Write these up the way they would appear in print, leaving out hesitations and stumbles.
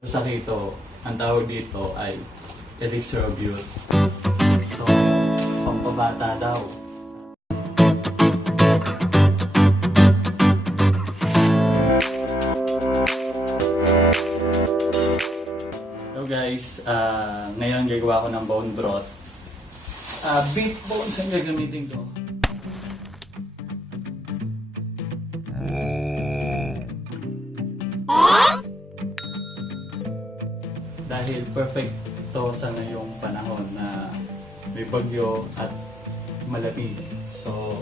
Sa keto, ang tawag dito ay ELIXIR of youth. So, pampabata daw. So guys, ngayon gagawa ko ng bone broth. Beef bones ang gagamitin ko. Dahil perfect to sa ngayong panahon na may bagyo at malamig. So,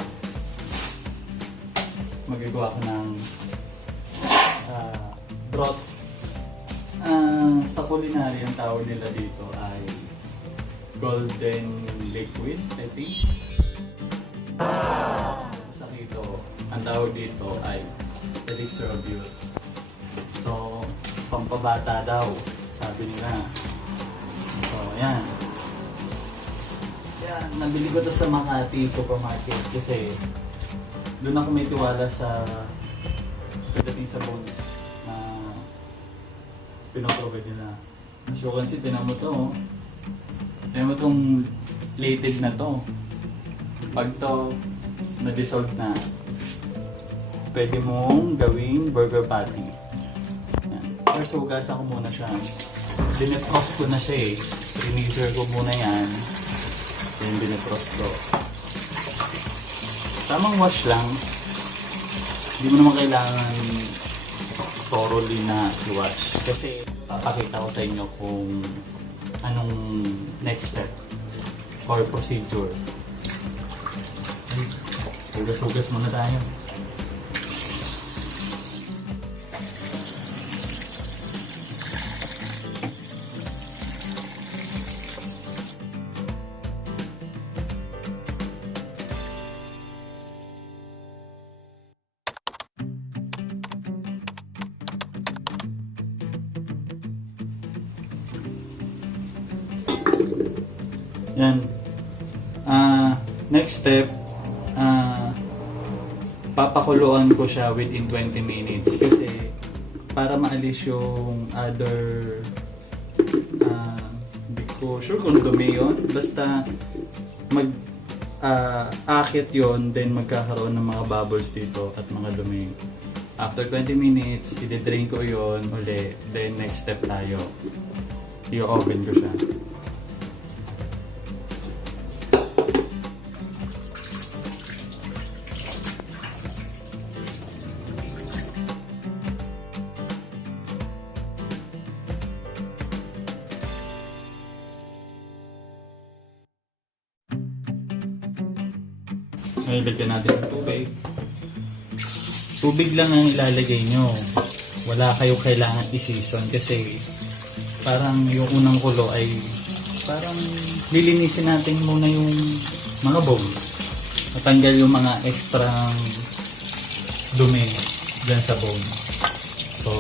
magagawa ko ng broth. Sa culinary, ang tawag nila dito ay golden liquid, I think. Sa keto, ang tawag dito ay ELIXIR of youth. So, pampabata daw, sabi nila. So, ayan. Yan, nabili ko to sa Makati supermarket kasi doon ako may tiwala sa pagdating sa bones na pinoprovide nila. As you can see, tinan mo to. Tinan mo tong lated na to. Pag to na-dissolve na, pwede mong gawing burger patty. Yan. First, hugasan ko muna siya. Dinefrost ko na siya eh. Freezer ko muna yan. Then dinefrost ko. Tamang wash lang. Hindi mo naman kailangan thoroughly na i-wash. Kasi papakita ko sa inyo kung anong next step or procedure. Hugas-hugas muna tayo. Yan. Next step, papakuluan ko siya within 20 minutes kasi para maalis yung other hindi ko sure kung dumi yun. Basta akit yon, then magkakaroon ng mga bubbles dito at mga dumi. After 20 minutes, i-drain ko yon ulit. Then next step tayo. I-oven ko siya. Ngayon, lagyan natin ng tubig. Tubig lang ang ilalagay nyo. Wala kayo kailangan i-season kasi parang yung unang kulo ay parang lilinisin natin muna yung mga bones. Matanggal yung mga extra dumi dyan sa bones. So,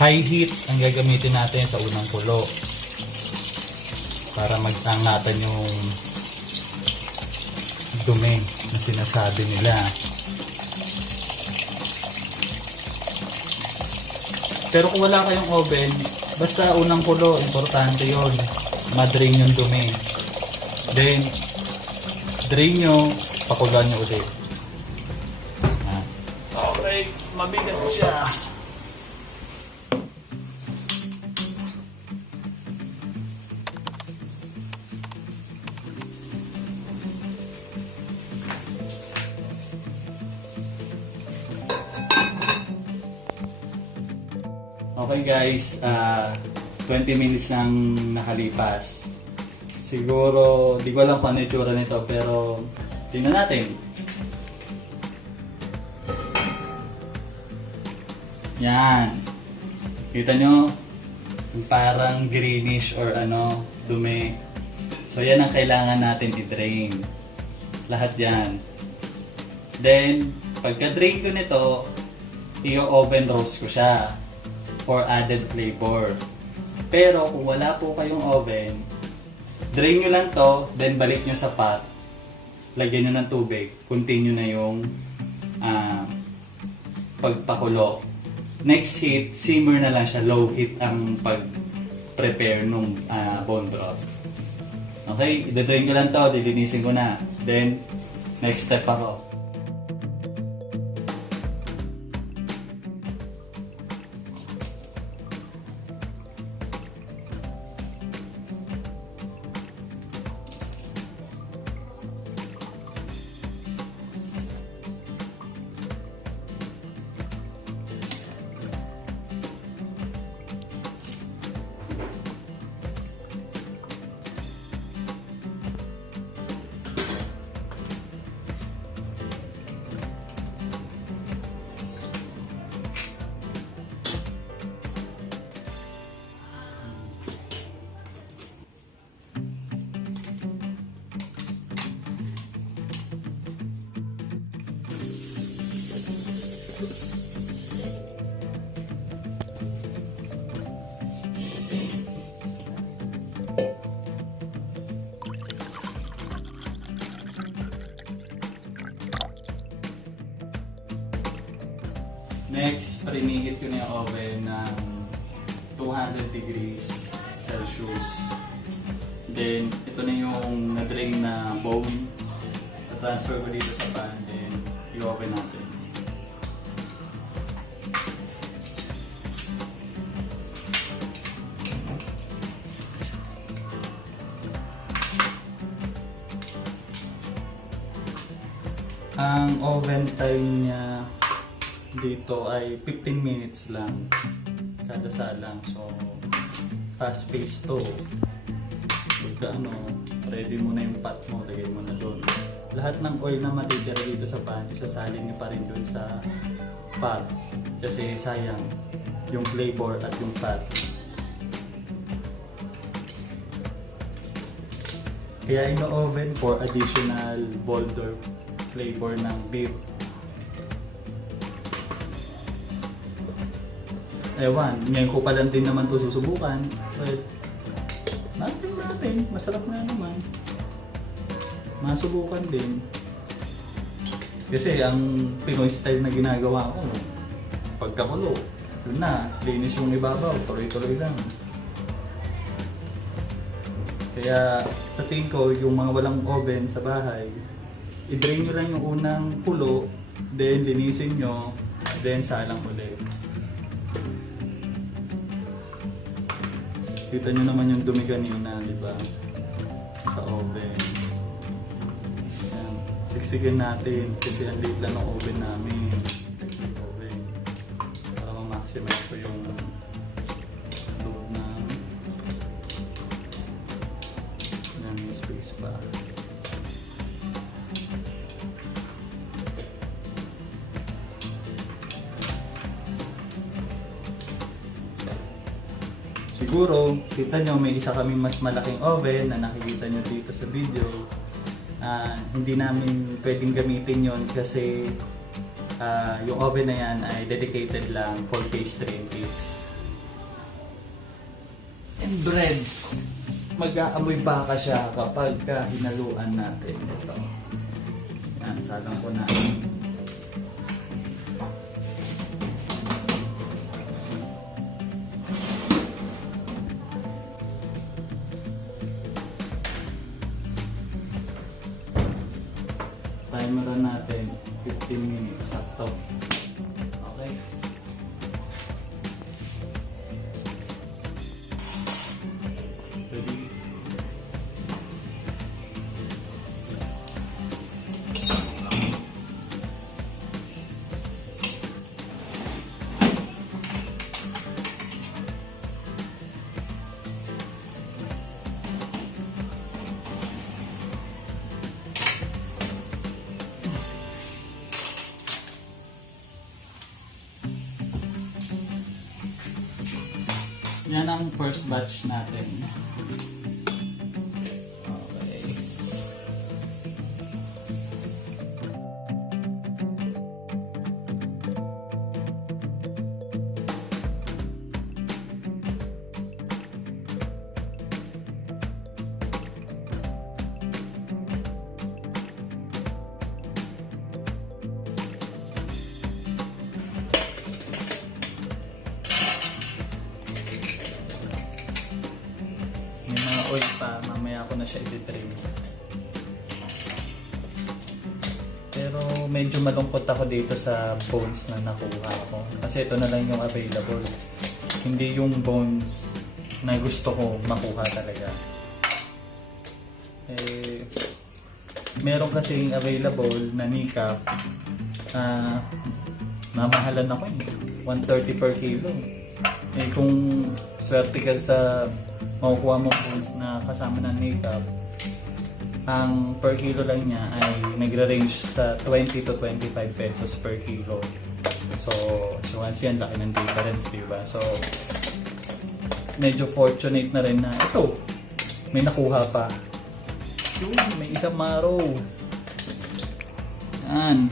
high heat ang gagamitin natin sa unang kulo para magtangatan yung dumi na sinasabi nila. Pero kung wala kayong oven, basta unang kulo, importante yon, ma-drain yung dumi. Then, drain nyo, pakuluan nyo ulit. Okay, mabigat siya. Okay guys, 20 minutes nang nakalipas. Siguro, di ko alam kung ano yung itsura nito, pero tingnan natin. Yan. Kita nyo? Parang greenish or ano, dumi. So yan ang kailangan natin i-drain. Lahat yan. Then, pagka-drain ko nito, i-oven roast ko siya for added flavor. Pero kung wala po kayong oven, drain nyo lang to, then balik nyo sa pot, lagyan nyo ng tubig, continue na yung pagpakulo. next heat, simmer na lang siya. Low heat ang pag-prepare nung bone broth. Okay, i-drain ko lang to, dilinisin ko na. Then, next step ako. Next, preheat ko na yung oven ng 200 degrees Celsius. Then, ito na yung na-drain na bones. Na-transfer ko dito sa pan. Then, i-oven natin. Ang oven time niya dito ay 15 minutes lang kada salang. So, fast pace to. Pagka ready mo na yung pot mo, lagay mo na doon. Lahat ng oil na matitira dito sa pan, isasalin niyo pa rin doon sa pot. Kasi sayang yung flavor at yung fat. Kaya ino-oven for additional bolder flavor ng beef. Ewan, ngayon ko pa lang din naman ito susubukan. Well, natin. Masarap na naman. Masubukan din. Kasi ang Pinoy style na ginagawa ko, pagkakulo, yun na, linis yung ibabaw, tuloy-tuloy lang. Kaya sa tingin ko, yung mga walang oven sa bahay, i-drain nyo lang yung unang kulo, then linisin nyo, then salang ulit. Kita nyo naman yung dumi kanina, di ba? Sa oven. Ayan. Siksikin natin kasi ang liit lang ng oven namin. Oven. Para ma-maximize ko yung load na may space pa. Siguro, kita nyo may isa kaming mas malaking oven na nakikita nyo dito sa video. Hindi namin pwedeng gamitin yon kasi yung oven na yan ay dedicated lang for pastry and cakes. And breads, mag-aamoy baka siya kapag hinaluan natin ito. Yan, salang ko na. Timer natin 15 minutes sakto. Okay. Ready? Yan ang first batch natin. Okay. ma-oil pa, mamaya ako na siya i-drain. Pero medyo malungkot ako dito sa bones na nakuha ko. Kasi ito na lang yung available. Hindi yung bones na gusto ko makuha talaga. Meron kasing available na kneecap. Mamahalan ako 130 per kilo. Kung swerte ka sa makukuha mong bones na kasama ng kneecap, ang per kilo lang niya ay nagre-range sa 20 to 25 pesos per kilo. So once yan, laki ng difference, diba? So, medyo fortunate na rin na ito, may nakuha pa. Yun, may isang maraw. Yan,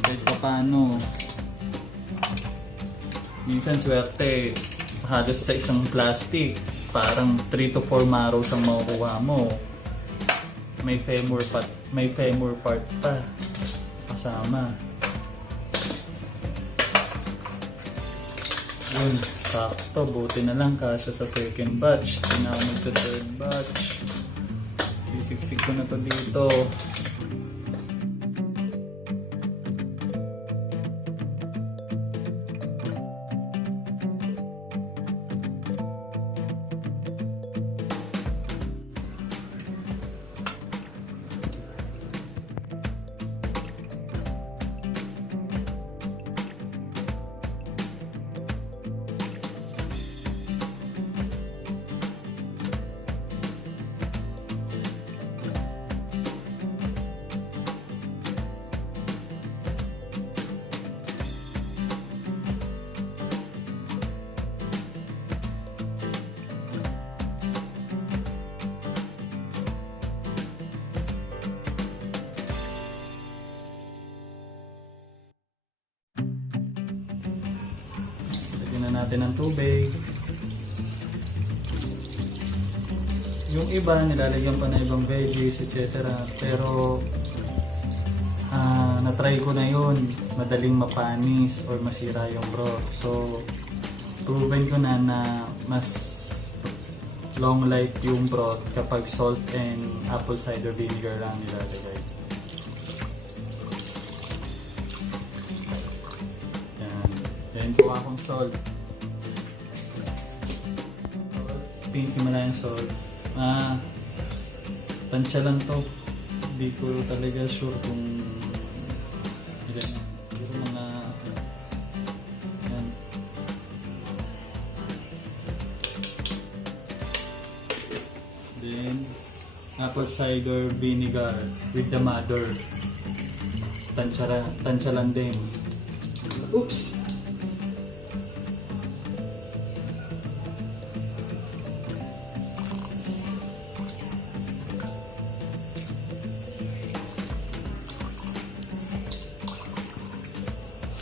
kahit pa paano. Minsan swerte, halos sa isang plastic, parang 3 to 4 marrows ang makukuha mo. May femur part pa kasama. Yun, sakto. Buti na lang kasya sa second batch. Hindi na ako magsa-third batch. Sisiksik ko na to dito. Natin ng tubig. Yung iba nilalagyan pa na ibang veggies, etc. Pero na-try ko na yun, madaling mapanis or masira yung broth. So proven ko na mas long life yung broth kapag salt and apple cider vinegar lang nilalagay. Yan kuha akong salt. Pink Himalayan salt. Tansya lang to. Hindi ko talaga sure kung ilan. Siguro mga yan. Then apple cider vinegar with the mother. Tansya lang din. Oops!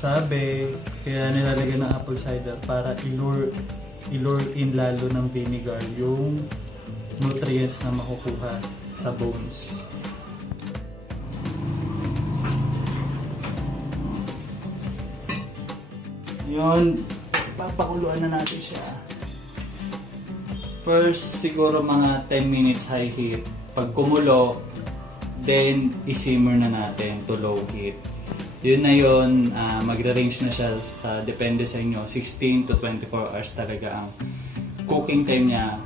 Sabi, kaya nilalagyan ng apple cider para ilure in lalo ng vinegar yung nutrients na makukuha sa bones. Yun, papakuluan na natin siya. First, siguro mga 10 minutes high heat. Pag kumulo, then isimmer na natin to low heat. Yun na yun, magre-range na siya sa, depende sa inyo, 16 to 24 hours talaga ang cooking time niya,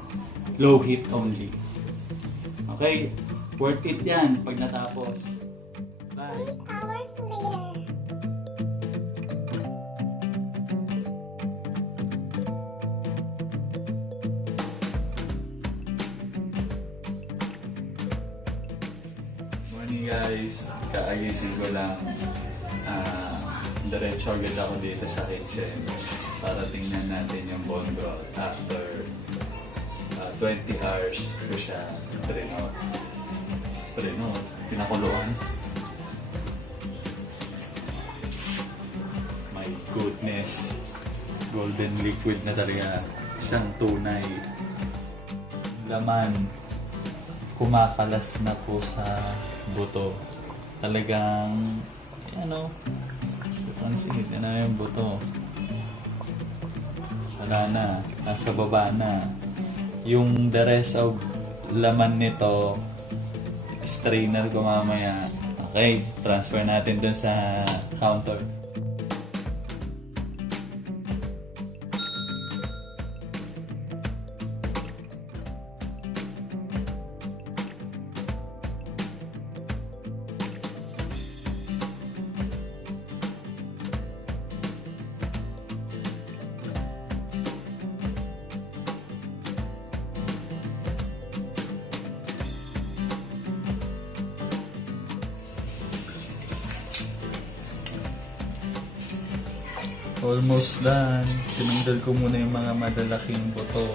low heat only. Okay, worth it yan pag natapos. Bye! 8 hours later. Morning guys, kaagisin ko lang. Diretso agad ako dito sa kitchen para tingnan natin yung bone broth after 20 hours ko siya pinakuluan. My goodness, golden liquid na talaga siyang tunay. Laman kumakalas na po sa buto. Talagang pansit, yan na yung buto. Wala na, nasa baba na. Yung the rest of laman nito, strainer ko mamaya. Okay, transfer natin dun sa counter. Almost done. Tinanggal ko muna yung mga madalaking buto.